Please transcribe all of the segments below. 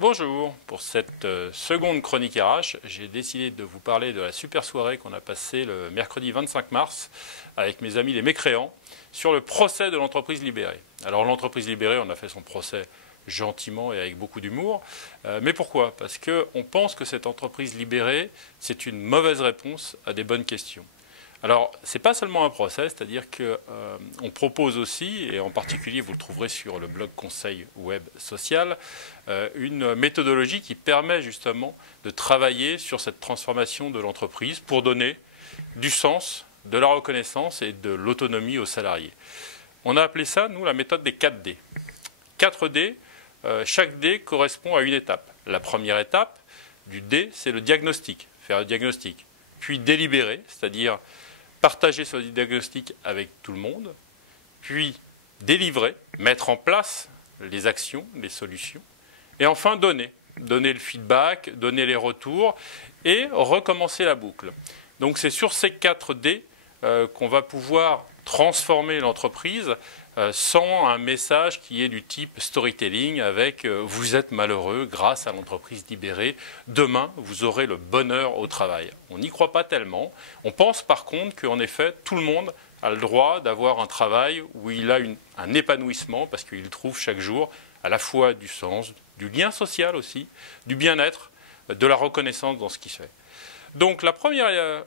Bonjour, pour cette seconde chronique RH, j'ai décidé de vous parler de la super soirée qu'on a passée le mercredi 25 mars avec mes amis les mécréants sur le procès de l'entreprise libérée. Alors l'entreprise libérée, on a fait son procès gentiment et avec beaucoup d'humour. Mais pourquoi? Parce qu'on pense que cette entreprise libérée, c'est une mauvaise réponse à des bonnes questions. Alors, ce n'est pas seulement un procès, c'est-à-dire qu'on propose aussi, et en particulier vous le trouverez sur le blog Conseil Web Social, une méthodologie qui permet justement de travailler sur cette transformation de l'entreprise pour donner du sens, de la reconnaissance et de l'autonomie aux salariés. On a appelé ça, nous, la méthode des 4D. 4D, chaque D correspond à une étape. La première étape du D, c'est le diagnostic, faire le diagnostic. Puis délibérer, c'est-à-dire partager ce diagnostic avec tout le monde, puis délivrer, mettre en place les actions, les solutions, et enfin donner le feedback, donner les retours et recommencer la boucle. Donc c'est sur ces 4 D qu'on va pouvoir transformer l'entreprise sans un message qui est du type storytelling avec vous êtes malheureux grâce à l'entreprise libérée, demain vous aurez le bonheur au travail. On n'y croit pas tellement. On pense par contre qu'en effet tout le monde a le droit d'avoir un travail où il a un épanouissement parce qu'il trouve chaque jour à la fois du sens, du lien social aussi, du bien-être, de la reconnaissance dans ce qu'il fait. Donc la première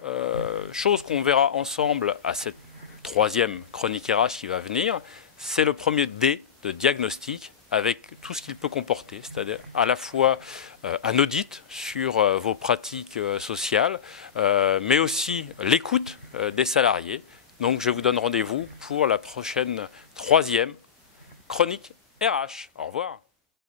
chose qu'on verra ensemble à cette troisième chronique RH qui va venir, c'est le premier D de diagnostic avec tout ce qu'il peut comporter, c'est-à-dire à la fois un audit sur vos pratiques sociales, mais aussi l'écoute des salariés. Donc je vous donne rendez-vous pour la prochaine troisième chronique RH. Au revoir.